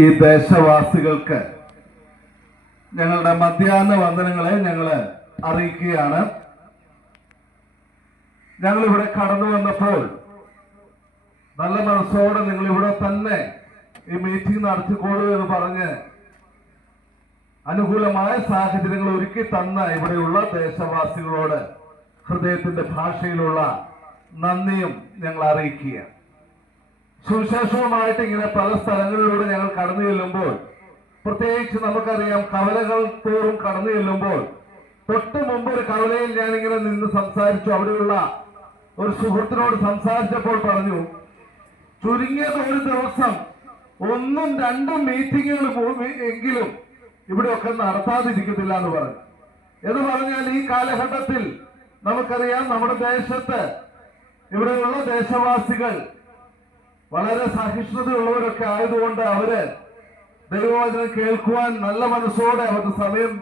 ഈ ദേശവാസികൾക്ക് ഞങ്ങളുടെ മധ്യാഹ്ന വന്ദനങ്ങളെ ഞങ്ങൾ അറിയിക്കുകയാണ്. ഞങ്ങളിവിടെ കടന്നു വന്നപ്പോൾ നല്ല മനസ്സോടെ നിങ്ങളിവിടെ തന്നെ ഈ മീറ്റിംഗ് നടത്തിക്കോളൂ എന്ന് പറഞ്ഞ് അനുകൂലമായ സാഹചര്യങ്ങൾ ഒരുക്കി തന്ന ഇവിടെയുള്ള ദേശവാസികളോട് ഹൃദയത്തിന്റെ ഭാഷയിലുള്ള നന്ദിയും ഞങ്ങൾ അറിയിക്കുക. സുവിശേഷവുമായിട്ട് ഇങ്ങനെ പല സ്ഥലങ്ങളിലൂടെ ഞങ്ങൾ കടന്നു ചെല്ലുമ്പോൾ, പ്രത്യേകിച്ച് നമുക്കറിയാം കവലകൾ തോറും കടന്നു ചെല്ലുമ്പോൾ, തൊട്ട് മുമ്പ് ഒരു കവലയിൽ ഞാനിങ്ങനെ നിന്ന് സംസാരിച്ചു. അവിടെയുള്ള ഒരു സുഹൃത്തിനോട് സംസാരിച്ചപ്പോൾ പറഞ്ഞു, ചുരുങ്ങിയത് ഒരു ദിവസം 1-2 മീറ്റിങ്ങുകൾ എങ്കിലും ഇവിടെയൊക്കെ നടത്താതിരിക്കത്തില്ല എന്ന് പറഞ്ഞു. എന്ന് പറഞ്ഞാൽ ഈ കാലഘട്ടത്തിൽ നമുക്കറിയാം നമ്മുടെ ദേശത്ത് ഇവിടെയുള്ള ദേശവാസികൾ വളരെ സഹിഷ്ണുതയുള്ളവരൊക്കെ ആയതുകൊണ്ട് അവര് ദൈവവചനം കേൾക്കുവാൻ നല്ല മനസ്സോടെ അവരുടെ സമയം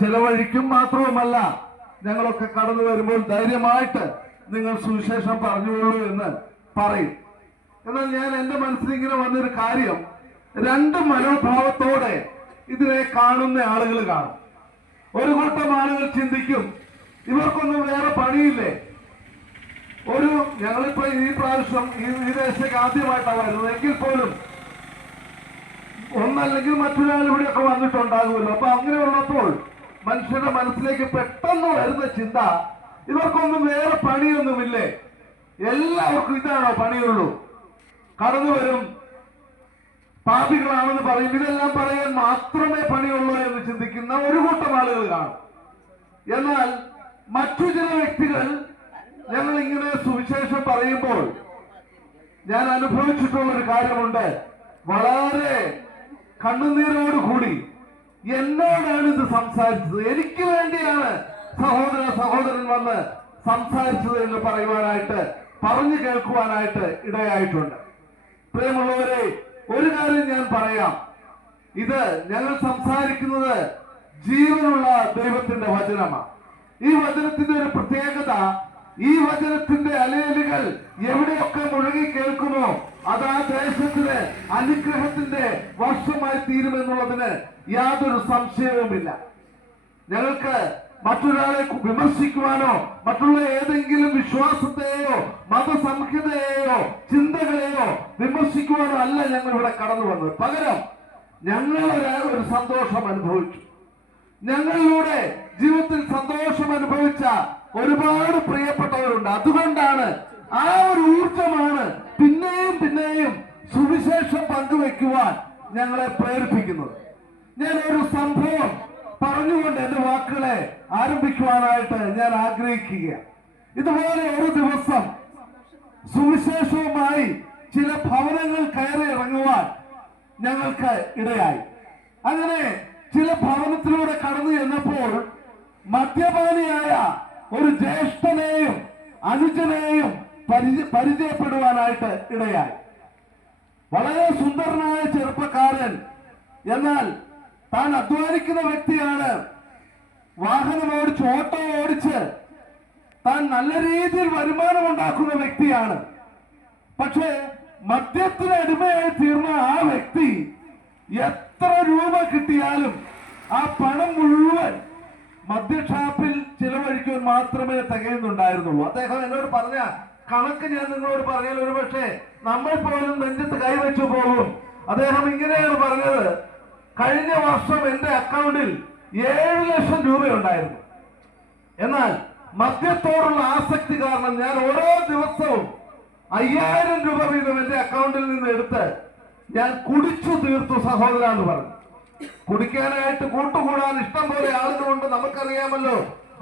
ചെലവഴിക്കും. മാത്രവുമല്ല, ഞങ്ങളൊക്കെ കടന്നു വരുമ്പോൾ ധൈര്യമായിട്ട് നിങ്ങൾ സുവിശേഷം പറഞ്ഞോളൂ എന്ന് പറയും. എന്നാൽ ഞാൻ എന്റെ മനസ്സിൽ ഇങ്ങനെ വന്നൊരു കാര്യം, 2 മനോഭാവത്തോടെ ഇതിനെ കാണുന്ന ആളുകൾ കാണും. ഒരു കൂട്ടം ആളുകൾ ചിന്തിക്കും, ഇവർക്കൊന്നും വേറെ പണിയില്ലേ. ഞങ്ങളിപ്പോ ഈ പ്രാവശ്യം ഈ ദേശത്തേക്ക് ആദ്യമായിട്ടാണ് വരുന്നത്, എങ്കിൽ പോലും ഒന്നല്ലെങ്കിൽ മറ്റൊരാൾ ഇവിടെയൊക്കെ വന്നിട്ടുണ്ടാകുമല്ലോ. അപ്പൊ അങ്ങനെയുള്ളപ്പോൾ മനുഷ്യരുടെ മനസ്സിലേക്ക് പെട്ടെന്ന് വരുന്ന ചിന്ത, ഇവർക്കൊന്നും വേറെ പണിയൊന്നുമില്ലേ, എല്ലാവർക്കും ഇതാണോ പണിയുള്ളൂ, കടന്നു വരും, പാപികളാണെന്ന് പറയും, ഇതെല്ലാം പറയാൻ മാത്രമേ പണിയുള്ളൂ എന്ന് ചിന്തിക്കുന്ന ഒരു കൂട്ടം ആളുകൾ കാണും. എന്നാൽ മറ്റു ചില വ്യക്തികൾ ഞങ്ങൾ ഇങ്ങനെ സുവിശേഷം പറയുമ്പോൾ ഞാൻ അനുഭവിച്ചിട്ടുള്ള ഒരു കാര്യമുണ്ട്. വളരെ കണ്ണുനീരോടുകൂടി എന്നോടാണ് ഇത് സംസാരിച്ചത്, എനിക്ക് വേണ്ടിയാണ് സഹോദരൻ വന്ന് സംസാരിച്ചത് എന്ന് പറയുവാനായിട്ട്, പറഞ്ഞു കേൾക്കുവാനായിട്ട് ഇടയായിട്ടുണ്ട്. പ്രിയമുള്ളവരെ, ഒരു കാര്യം ഞാൻ പറയാം, ഇത് ഞങ്ങൾ സംസാരിക്കുന്നത് ജീവനുള്ള ദൈവത്തിന്റെ വചനമാണ്. ഈ വചനത്തിന്റെ ഒരു പ്രത്യേകത, ഈ വചനത്തിന്റെ അലയലുകൾ എവിടെയൊക്കെ മുഴങ്ങി കേൾക്കുമോ അത് ആ ദേശത്തിന് അനുഗ്രഹത്തിന്റെ വർഷമായി തീരുമെന്നുള്ളതിന് യാതൊരു സംശയവുമില്ല. ഞങ്ങൾക്ക് മറ്റൊരാളെ വിമർശിക്കുവാനോ മറ്റുള്ള ഏതെങ്കിലും വിശ്വാസത്തെയോ മതസംഹിതയെയോ ചിന്തകളെയോ വിമർശിക്കുവാനോ അല്ല ഞങ്ങൾ ഇവിടെ കടന്നു വന്നത്. പകരം ഞങ്ങൾ ഒരു സന്തോഷം അനുഭവിച്ചു. ഞങ്ങളിലൂടെ ജീവിതത്തിൽ സന്തോഷം അനുഭവിച്ച ഒരുപാട് പ്രിയപ്പെട്ടവരുണ്ട്. അതുകൊണ്ടാണ് ആ ഒരു ഊർജമാണ് പിന്നെയും സുവിശേഷം പങ്കുവെക്കുവാൻ ഞങ്ങളെ പ്രേരിപ്പിക്കുന്നത്. ഞാൻ ഒരു സംഭവം പറഞ്ഞുകൊണ്ട് എന്റെ വാക്കുകളെ ആരംഭിക്കുവാനായിട്ട് ഞാൻ ആഗ്രഹിക്കുക. ഇതുപോലെ ഒരു ദിവസം സുവിശേഷവുമായി ചില ഭവനങ്ങൾ കയറി ഇറങ്ങുവാൻ ഞങ്ങൾക്ക് ഇടയായി. അങ്ങനെ ചില ഭവനത്തിലൂടെ കടന്നു ചെന്നപ്പോൾ മദ്യപാനിയായ ഒരു ജ്യേഷ്ഠനെയും അനുജനെയും പരിചയപ്പെടുവാനായിട്ട് ഇടയായി. വളരെ സുന്ദരനായ ചെറുപ്പക്കാരൻ, എന്നാൽ താൻ അധ്വാനിക്കുന്ന വ്യക്തിയാണ്. വാഹനം ഓടിച്ച്, ഓട്ടോ ഓടിച്ച് താൻ നല്ല രീതിയിൽ വരുമാനം ഉണ്ടാക്കുന്ന വ്യക്തിയാണ്. പക്ഷേ മദ്യത്തിന് അടിമയായി തീർന്ന ആ വ്യക്തി എത്ര രൂപ കിട്ടിയാലും ആ പണം മുഴുവൻ മദ്യഷാപ്പിൽ ചിലവഴിക്കാൻ മാത്രമേ തികയുന്നുണ്ടായിരുന്നുള്ളൂ. അദ്ദേഹം എന്നോട് പറഞ്ഞ കണക്ക് ഞാൻ നിങ്ങളോട് പറഞ്ഞാൽ ഒരു പക്ഷേ നമ്മൾ പോലും നെഞ്ചത്ത് കൈവച്ചു പോകും. അദ്ദേഹം ഇങ്ങനെയാണ് പറഞ്ഞത്, കഴിഞ്ഞ വർഷം എന്റെ അക്കൗണ്ടിൽ 7 ലക്ഷം രൂപയുണ്ടായിരുന്നു. എന്നാൽ മദ്യത്തോടുള്ള ആസക്തി കാരണം ഞാൻ ഓരോ ദിവസവും 5000 രൂപ വീതം എന്റെ അക്കൗണ്ടിൽ നിന്ന് എടുത്ത് ഞാൻ കുടിച്ചു തീർത്തു സഹോദര എന്ന് പറഞ്ഞു. കുടിക്കാനായിട്ട് കൂട്ടുകൂടാൻ ഇഷ്ടം പോലെ ആളുകളുണ്ട്, നമുക്കറിയാമല്ലോ.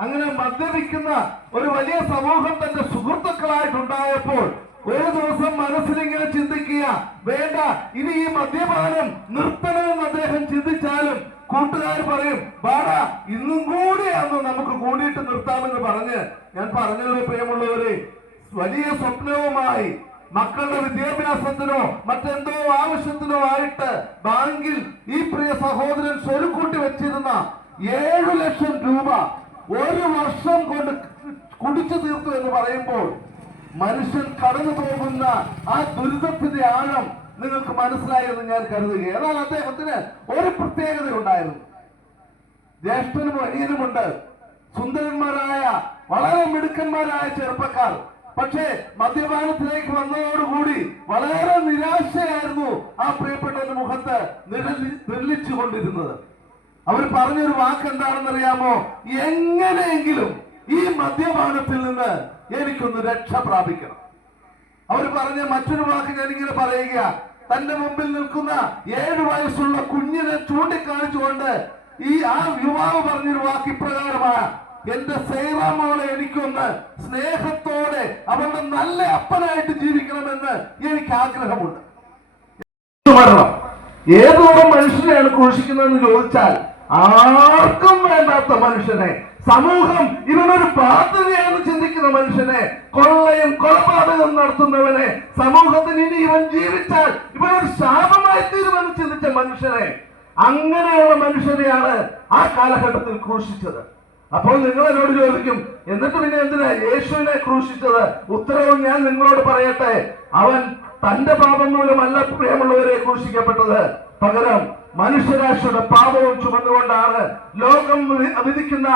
അങ്ങനെ മദ്യപിക്കുന്ന ഒരു വലിയ സമൂഹം തന്റെ സുഹൃത്തുക്കളായിട്ടുണ്ടായപ്പോൾ ഒരു ദിവസം മനസ്സിലിങ്ങനെ ചിന്തിക്കുക, വേണ്ട ഇനി ഈ മദ്യപാനം നിർത്തണമെന്ന് അദ്ദേഹം ചിന്തിച്ചാലും കൂട്ടുകാർ പറയും, ബാടാ ഇന്നും കൂടിയാന്ന് നമുക്ക് കൂടിയിട്ട് നിർത്താമെന്ന് പറഞ്ഞ് ഞാൻ പറഞ്ഞല്ലോ. പ്രിയമുള്ളവരെ, വലിയ സ്വപ്നവുമായി മക്കളുടെ വിദ്യാഭ്യാസത്തിനോ മറ്റെന്തോ ആവശ്യത്തിനോ ആയിട്ട് ബാങ്കിൽ ഈ പ്രിയ സഹോദരൻ സ്വരുക്കൂട്ടി വെച്ചിരുന്ന 7 ലക്ഷം രൂപ ഒരു വർഷം കൊണ്ട് കുടിച്ചു തീർത്തു എന്ന് പറയുമ്പോൾ മനുഷ്യൻ കടന്നു പോകുന്ന ആ ദുരിതത്തിന്റെ ആഴം നിങ്ങൾക്ക് മനസ്സിലായെന്ന് ഞാൻ കരുതുക. എന്നാൽ അദ്ദേഹത്തിന് ഒരു പ്രത്യേകത ഉണ്ടായിരുന്നു. ജ്യേഷ്ഠനും അനിയനുമുണ്ട്, സുന്ദരന്മാരായ വളരെ മിടുക്കന്മാരായ ചെറുപ്പക്കാർ. പക്ഷേ മദ്യപാനത്തിലേക്ക് വന്നതോടുകൂടി വളരെ നിരാശയായിരുന്നു ആ പ്രിയപ്പെട്ടവന്റെ മുഖത്ത് നിർലിച്ചുകൊണ്ടിരുന്നത്. അവർ പറഞ്ഞൊരു വാക്ക് എന്താണെന്നറിയാമോ? എങ്ങനെയെങ്കിലും ഈ മദ്യപാനത്തിൽ നിന്ന് എനിക്കൊന്ന് രക്ഷ പ്രാപിക്കണം. അവർ പറഞ്ഞ മറ്റൊരു വാക്ക് ഞാനിങ്ങനെ പറയുക, തന്റെ മുമ്പിൽ നിൽക്കുന്ന 7 വയസ്സുള്ള കുഞ്ഞിനെ ചൂണ്ടിക്കാണിച്ചുകൊണ്ട് ആ യുവാവ് പറഞ്ഞൊരു വാക്ക് ഇപ്രകാരമാണ്: എന്റെ സൈറാമോളെ എനിക്കൊന്ന് സ്നേഹത്തോടെ അവളുടെ നല്ല അപ്പനായിട്ട് ജീവിക്കണമെന്ന് എനിക്ക് ആഗ്രഹമുണ്ട്. മരണം ഏതോരം മനുഷ്യനെയാണ് ക്രൂശിക്കുന്നതെന്ന് ചോദിച്ചാൽ, ആർക്കും വേണ്ടാത്ത മനുഷ്യനെ, സമൂഹം ഇവനൊരു ബാധ്യതയാണെന്ന് ചിന്തിക്കുന്ന മനുഷ്യനെ, കൊള്ളയും കൊലപാതകം നടത്തുന്നവനെ, സമൂഹത്തിന് ഇനി ഇവൻ ജീവിച്ചാൽ ഇവനൊരു ശാപമായി തീരുമെന്ന് ചിന്തിച്ച മനുഷ്യനെ, അങ്ങനെയുള്ള മനുഷ്യരെയാണ് ആ കാലഘട്ടത്തിൽ ക്രൂശിച്ചത്. അപ്പോൾ നിങ്ങൾ എന്നോട് ചോദിക്കും, എന്നിട്ട് പിന്നെ എന്തിനാ യേശുവിനെ ക്രൂശിച്ചത്? ഉത്തരവും ഞാൻ നിങ്ങളോട് പറയട്ടെ. അവൻ തന്റെ പാപം മൂലമല്ല പ്രിയമുള്ളവരെ ക്രൂശിക്കപ്പെട്ടത്, പകരം മനുഷ്യരാശിയുടെ പാപവും ചുമന്നുകൊണ്ടാണ് ലോകം വിധിക്കുന്ന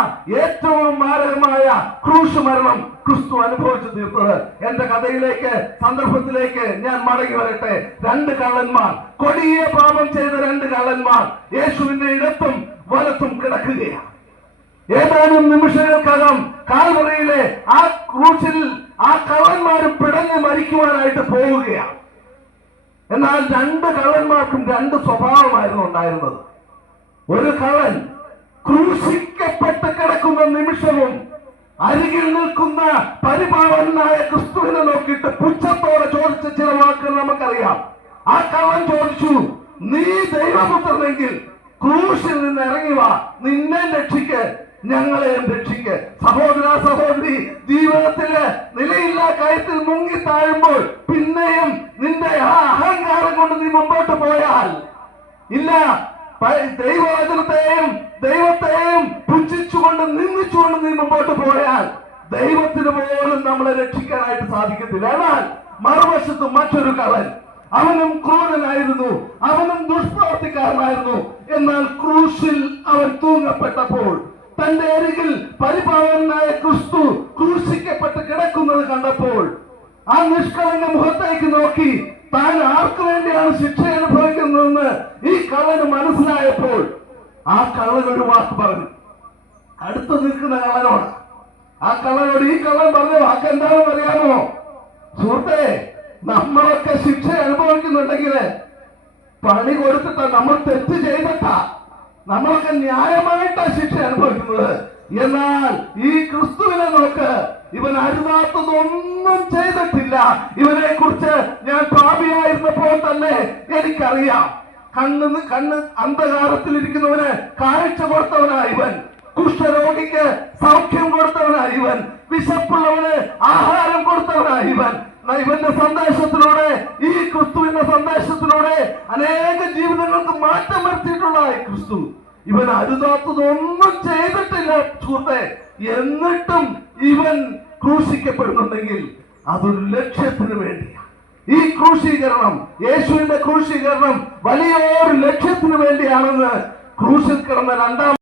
ഏറ്റവും മാരകമായ ക്രൂശ് മരണം ക്രിസ്തു അനുഭവിച്ചു തീർത്തത്. എന്റെ കഥയിലേക്ക്, സന്ദർഭത്തിലേക്ക് ഞാൻ മടങ്ങി വരട്ടെ. 2 കള്ളന്മാർ, കൊടിയ പാപം ചെയ്ത 2 കള്ളന്മാർ യേശുവിന്റെ ഇടത്തും വലത്തും കിടക്കുകയാണ്. ഏതാനും നിമിഷങ്ങൾക്കകം കാൽവറിയിലെ ആ ക്രൂശിൽ ആ കള്ളന്മാർ പിടഞ്ഞ് മരിക്കുവാനായിട്ട് പോവുകയാണ്. എന്നാൽ 2 കള്ളന്മാർക്കും 2 സ്വഭാവമായിരുന്നു ഉണ്ടായിരുന്നത്. ഒരു കള്ളൻ ക്രൂശിക്കപ്പെട്ട് കിടക്കുന്ന നിമിഷവും അരികിൽ നിൽക്കുന്ന പരിപാവനായ ക്രിസ്തുവിനെ നോക്കിയിട്ട് പുച്ഛത്തോടെ ചോദിച്ച ചില വാക്കുകൾ നമുക്കറിയാം. ആ കള്ളൻ ചോദിച്ചു, നീ ദൈവപുത്രനെങ്കിൽ ക്രൂശിൽ നിന്ന് ഇറങ്ങി വാ, നിന്നെ രക്ഷിക്ക്, ഞങ്ങളെയും രക്ഷിക്ക്. സഹോദര സഹോദരി, ജീവിതത്തില് നിലയില്ലാ കാര്യത്തിൽ മുങ്ങി താഴുമ്പോൾ പിന്നെയും നിന്റെ ആ അഹങ്കാരം കൊണ്ട് നീ മുമ്പോട്ട് പോയാൽ ഇല്ല, ദൈവവചനത്തെയും ദൈവത്തെയും പുച്ഛിച്ചുകൊണ്ട് നിന്ദിച്ചുകൊണ്ട് നീ മുമ്പോട്ട് പോയാൽ ദൈവത്തിന് പോലും നമ്മളെ രക്ഷിക്കാനായിട്ട് സാധിക്കത്തില്ല. എന്നാൽ മറുവശത്ത് മറ്റൊരു കള്ളൻ, അവനും ക്രൂരനായിരുന്നു, അവനും ദുഷ്പ്രവർത്തിക്കാരനായിരുന്നു. എന്നാൽ ക്രൂശിൽ അവൻ തൂങ്ങപ്പെട്ടപ്പോൾ തന്റെ അരികിൽ പരിപാവനായ ക്രിസ്തു ക്രൂശിക്കപ്പെട്ട് കിടക്കുന്നത് കണ്ടപ്പോൾ ആ നിഷ്കളങ്ക മുഖത്തേക്ക് നോക്കി താൻ ആർക്കു വേണ്ടിയാണ് ശിക്ഷ അനുഭവിക്കുന്നതെന്ന് ഈ കള്ളന് മനസ്സിലായപ്പോൾ ആ കള്ളൻ ഒരു വാക്ക് പറഞ്ഞു. അടുത്ത് നിൽക്കുന്ന കള്ളനോട്, ആ കള്ളനോട് ഈ കള്ളൻ പറഞ്ഞ വാക്ക് എന്താണെന്ന് അറിയാമോ? സുഹൃത്തെ, നമ്മളൊക്കെ ശിക്ഷ അനുഭവിക്കുന്നുണ്ടെങ്കിൽ പണി കൊടുത്തിട്ടാ, നമ്മൾ തെറ്റ് ചെയ്തിട്ടാ, നമ്മളൊക്കെ ന്യായമായിട്ടാ ശിക്ഷ അനുഭവിക്കുന്നത്. എന്നാൽ ഈ ക്രിസ്തുവിനെ നോക്ക്, ഇവൻ അരുതാത്തതൊന്നും ചെയ്തിട്ടില്ല. ഇവനെ കുറിച്ച് ഞാൻ പാപിയായിരുന്നപ്പോൾ തന്നെ എനിക്കറിയാം. കണ്ണ് അന്ധകാരത്തിലിരിക്കുന്നവന് കാഴ്ച കൊടുത്തവനാ ഇവൻ, കുഷ്ഠരോഗിക്ക് സൗഖ്യം കൊടുത്തവനാ ഇവൻ, വിശപ്പുള്ളവന് ആഹാരം കൊടുത്തവനാ ഇവൻ. ഇവന്റെ സന്ദേശത്തിലൂടെ, ഈ ക്രിസ്തുവിന്റെ സന്ദേശത്തിലൂടെ അനേക ജീവിതങ്ങൾക്ക് മാറ്റം വരുത്തിയിട്ടുള്ള ഈ ക്രിസ്തു, ഇവൻ അരുതാത്തതൊന്നും ചെയ്തിട്ടില്ല സുഹൃത്തെ. എന്നിട്ടും ഇവൻ ക്രൂശിക്കപ്പെടുന്നുണ്ടെങ്കിൽ അതൊരു ലക്ഷ്യത്തിന് വേണ്ടിയാണ്. ഈ ക്രൂശീകരണം, യേശുവിന്റെ ക്രൂശീകരണം വലിയൊരു ലക്ഷ്യത്തിന് വേണ്ടിയാണെന്ന് ക്രൂശിൽ കിടന്ന 2